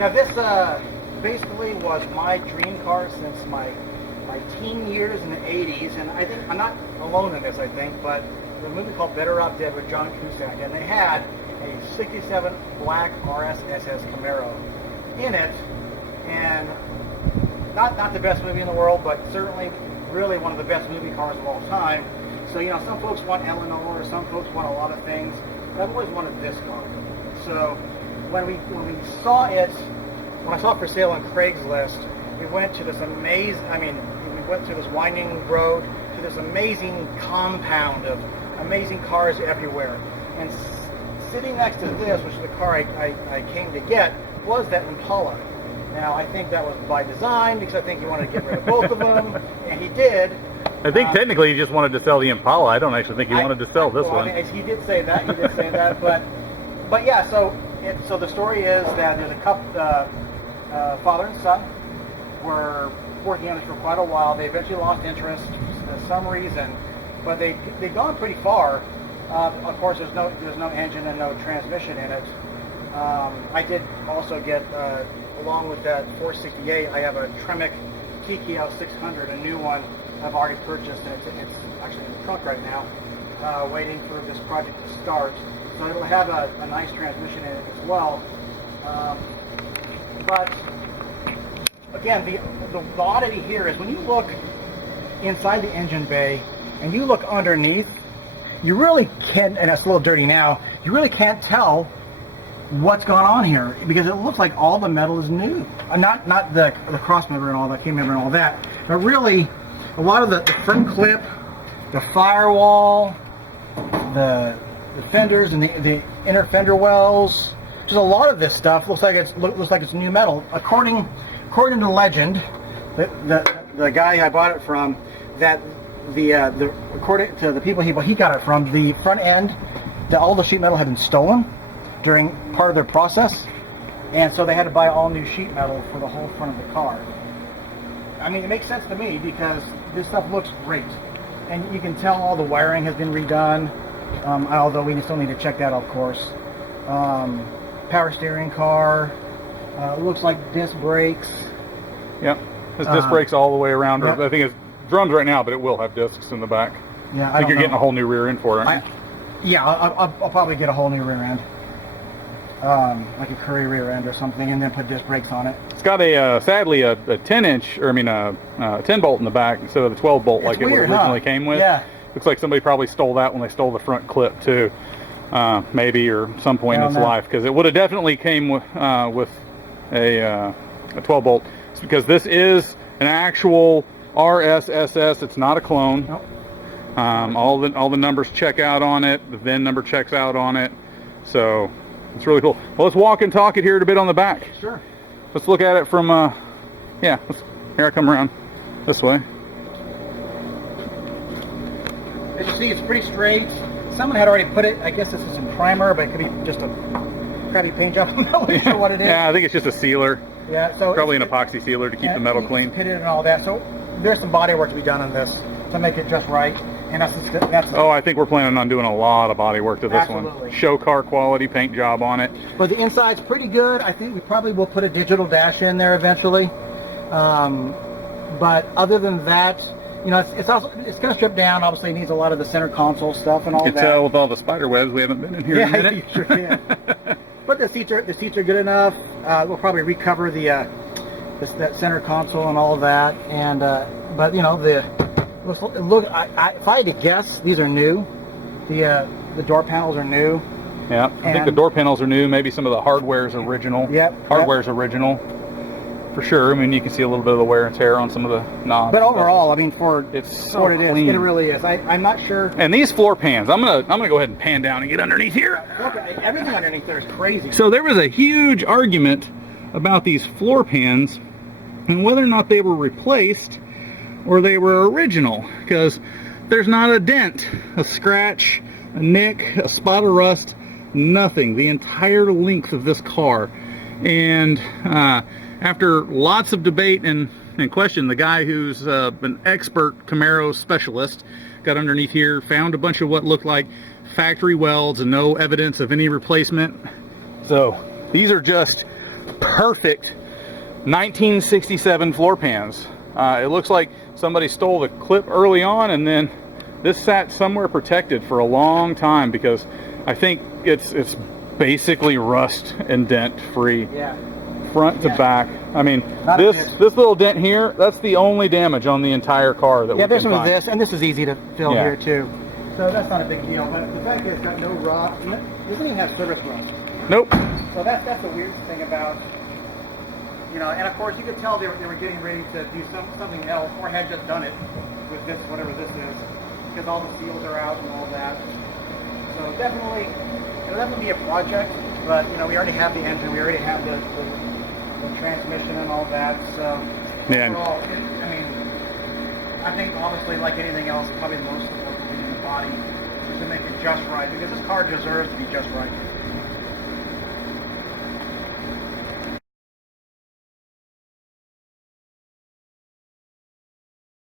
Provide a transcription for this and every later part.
Yeah, this basically was my dream car since my teen years in the 80s, and I think I'm not alone in this, I think, but there's a movie called Better Off Dead with John Cusack, and they had a 67 black RS SS Camaro in it, and not the best movie in the world, but certainly really one of the best movie cars of all time. So, you know, some folks want Eleanor, some folks want a lot of things. I've always wanted this car. So when we saw it, when I saw it for sale on Craigslist, we went to this amazing, we went through this winding road to this amazing compound of amazing cars everywhere. And sitting next to this, which is the car I came to get, was that Impala. Now, I think that was by design, because I think he wanted to get rid of both of them, and he did. I think technically he just wanted to sell the Impala. I don't actually think he wanted to sell this one. I mean, he did say that. He did say that. But yeah. So the story is that there's a couple, father and son, were working on this for quite a while. They eventually lost interest for some reason, but they've gone pretty far. Of course, there's no engine and no transmission in it. I did also get, along with that 468, I have a Tremec TKL 600, a new one I've already purchased, and it's actually in the trunk right now, waiting for this project to start. So it'll have a nice transmission in it as well. But again, the oddity here is when you look inside the engine bay and you look underneath, you really can't, and it's a little dirty now, you really can't tell what's going on here, because it looks like all the metal is new. Not the cross member and all that, key member and all that, but really a lot of the front clip, the firewall, the fenders and the inner fender wells, just a lot of this stuff looks like it's new metal. According to legend, the guy I bought it from, that according to the people he got it from, the front end, all the sheet metal had been stolen during part of their process, and so they had to buy all new sheet metal for the whole front of the car. I mean, it makes sense to me because this stuff looks great, and you can tell all the wiring has been redone, although we still need to check that, of course. Power steering car, looks like disc brakes. Yep, it's disc brakes all the way around. Yep. I think it's drums right now, but it will have discs in the back. Yeah, I think you're getting a whole new rear end for it. Yeah, I'll probably get a whole new rear end. Like a Curry rear end or something, and then put disc brakes on it. It's got sadly a 10-inch, or a 10 bolt in the back instead of the 12 bolt like it originally came with. Yeah. Looks like somebody probably stole that when they stole the front clip too, maybe, or some point in its life, because it would have definitely came with a 12 bolt. It's because this is an actual RS Ss. It's not a clone. Nope. All the numbers check out on it. The VIN number checks out on it. So it's really cool. Well, let's walk and talk it here a bit on the back. Sure. Let's look at it from, here I come around this way. As you see, it's pretty straight. Someone had already put it, I guess this is in primer, but it could be just a crappy paint job. I'm not really sure what it is. Yeah, I think it's just a sealer. Yeah, so probably an epoxy sealer to keep the metal clean. Pitted and all that. So there's some body work to be done on this to make it just right. And that's oh, I think we're planning on doing a lot of body work to this one. Show car quality paint job on it. But the inside's pretty good. I think we probably will put a digital dash in there eventually. But other than that, you know, it's going to strip down. Obviously, it needs a lot of the center console stuff and all that. You can tell with all the spider webs we haven't been in here in a minute. You sure can. But the seats are good enough. We'll probably recover that center console and all of that. And but you know, if I had to guess, these are new. The door panels are new. Yeah, I think the door panels are new. Maybe some of the hardware's original. Yep. Hardware's original. For sure. I mean, you can see a little bit of the wear and tear on some of the knobs. But overall, I mean, it's so what it is, clean. it really is. I'm not sure. And these floor pans, I'm gonna go ahead and pan down and get underneath here. Okay, everything underneath there is crazy. So there was a huge argument about these floor pans and whether or not they were replaced or they were original, because there's not a dent, a scratch, a nick, a spot of rust, nothing. The entire length of this car. And after lots of debate and question, the guy who's an expert Camaro specialist got underneath here, found a bunch of what looked like factory welds and no evidence of any replacement. So these are just perfect 1967 floor pans. It looks like somebody stole the clip early on, and then this sat somewhere protected for a long time, because I think it's basically rust and dent free. Yeah. Front to back. I mean, this little dent here, that's the only damage on the entire car that we can this find. was this, and this is easy to fill here too. So that's not a big deal. But the fact is, it's got no rot. It doesn't even have service rust. Nope. So that's the weird thing about, and of course you could tell they were getting ready to do something else, or had just done it with this, whatever this is, because all the seals are out and all that. So definitely, it'll definitely be a project. But we already have the engine, we already have the transmission and all that. So overall, I think honestly, like anything else, probably most of what we do in the body is to make it just right, because this car deserves to be just right.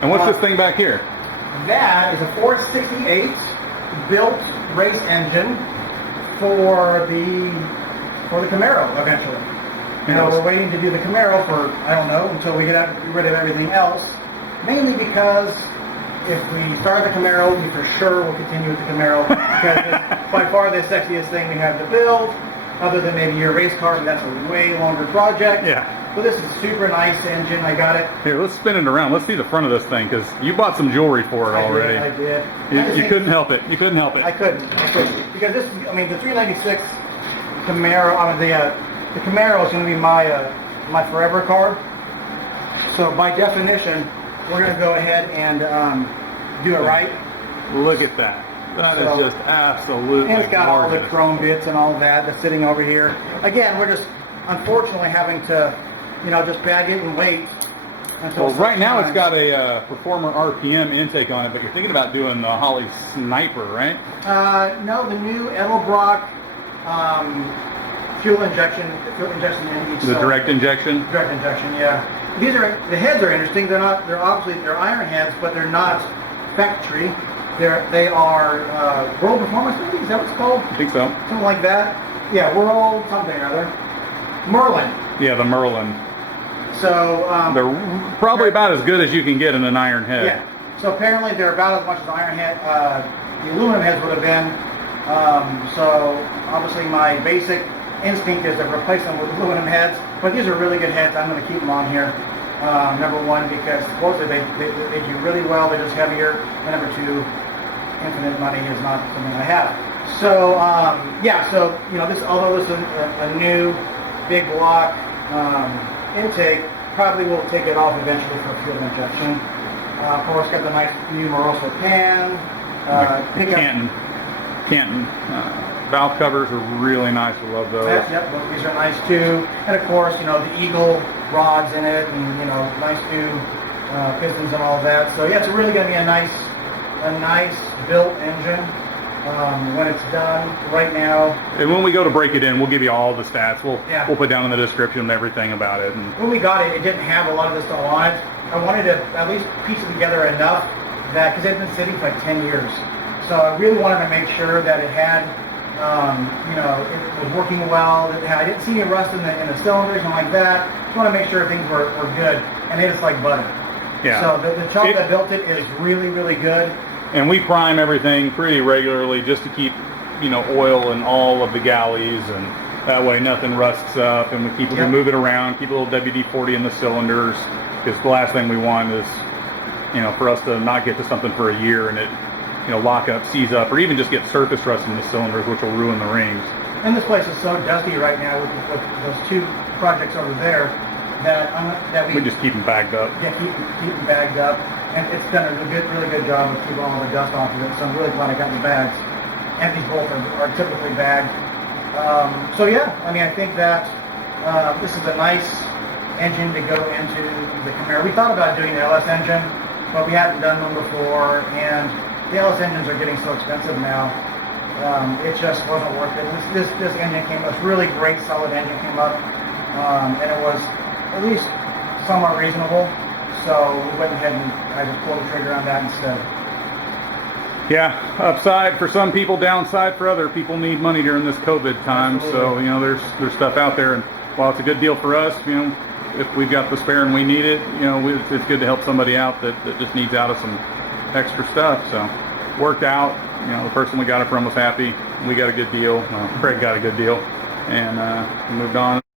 And what's this thing back here? That is a 468 built race engine for the Camaro eventually. We're waiting to do the Camaro for, I don't know, until we get rid of everything else. Mainly because if we start the Camaro, we for sure will continue with the Camaro, because it's by far the sexiest thing we have to build, other than maybe your race car, but that's a way longer project. Yeah. But this is a super nice engine. I got it. Here, let's spin it around. Let's see the front of this thing, because you bought some jewelry for it already. I did. You couldn't help it. You couldn't help it. I couldn't. Because this, the 396 Camaro, the Camaro is going to be my forever car. So by definition, we're going to go ahead and do it right. Look at that. That is just absolutely And it's got all the gorgeous. chrome bits and all that that's sitting over here. Again, we're just unfortunately having to, just bag it and wait until. Well, right now it's got a Performer RPM intake on it, but you're thinking about doing the Holly Sniper, right? No, the new Edelbrock fuel injection in each. The direct injection. Direct injection, yeah. The heads are interesting. They're iron heads, but they're not factory. They are World Performance, maybe? Is that what it's called? I think so. Something like that. Yeah, World something or other. Merlin. Yeah, the Merlin. So they're probably about as good as you can get in an iron head. Yeah. So apparently they're about as much as iron head. The aluminum heads would have been. So obviously my basic instinct is to replace them with aluminum heads. But these are really good heads. I'm going to keep them on here. Number one, because supposedly they do really well. They're just heavier. And number two, infinite money is not something I have. So so this, although this is a new big block intake, probably will take it off eventually for fuel injection. Of course, got the nice new Moroso pan. Canton valve covers are really nice. I love those. Yep, these are nice too. And of course, the Eagle rods in it, and nice new pistons and all that. So yeah, it's really going to be a nice built engine. When it's done, right now. And when we go to break it in, we'll give you all the stats. We'll put down in the description everything about it. And when we got it, it didn't have a lot of this stuff on it. I wanted to at least piece it together enough that, because it had been sitting for like 10 years. So I really wanted to make sure that it had, it was working well. I didn't see any rust in the cylinders and like that. Just want to make sure things were good. And it's like butter. Yeah. So the shop that built it is really, really good. And we prime everything pretty regularly just to keep, oil in all of the galleys, and that way nothing rusts up, and we move it around, keep a little WD-40 in the cylinders, because the last thing we want is, for us to not get to something for a year and it, lock up, seize up, or even just get surface rust in the cylinders, which will ruin the rings. And this place is so dusty right now with those two projects over there that we just keep them bagged up. Yeah, keep them bagged up. And it's done a really good job of keeping all the dust off of it, so I'm really glad I got the bags. And these both are typically bagged. I think that this is a nice engine to go into the Camaro. We thought about doing the LS engine, but we hadn't done one before, and the LS engines are getting so expensive now. It just wasn't worth it. This engine came up, this really great solid engine came up, and it was at least somewhat reasonable. So we went ahead and I just pulled the trigger on that instead. Yeah, upside for some people, downside for other people. Need money during this COVID time. Absolutely. So there's stuff out there, and while it's a good deal for us, you know, if we've got the spare and we need it, you know, it's good to help somebody out that just needs out of some extra stuff. So worked out. You know, the person we got it from was happy. We got a good deal. Craig got a good deal, and moved on.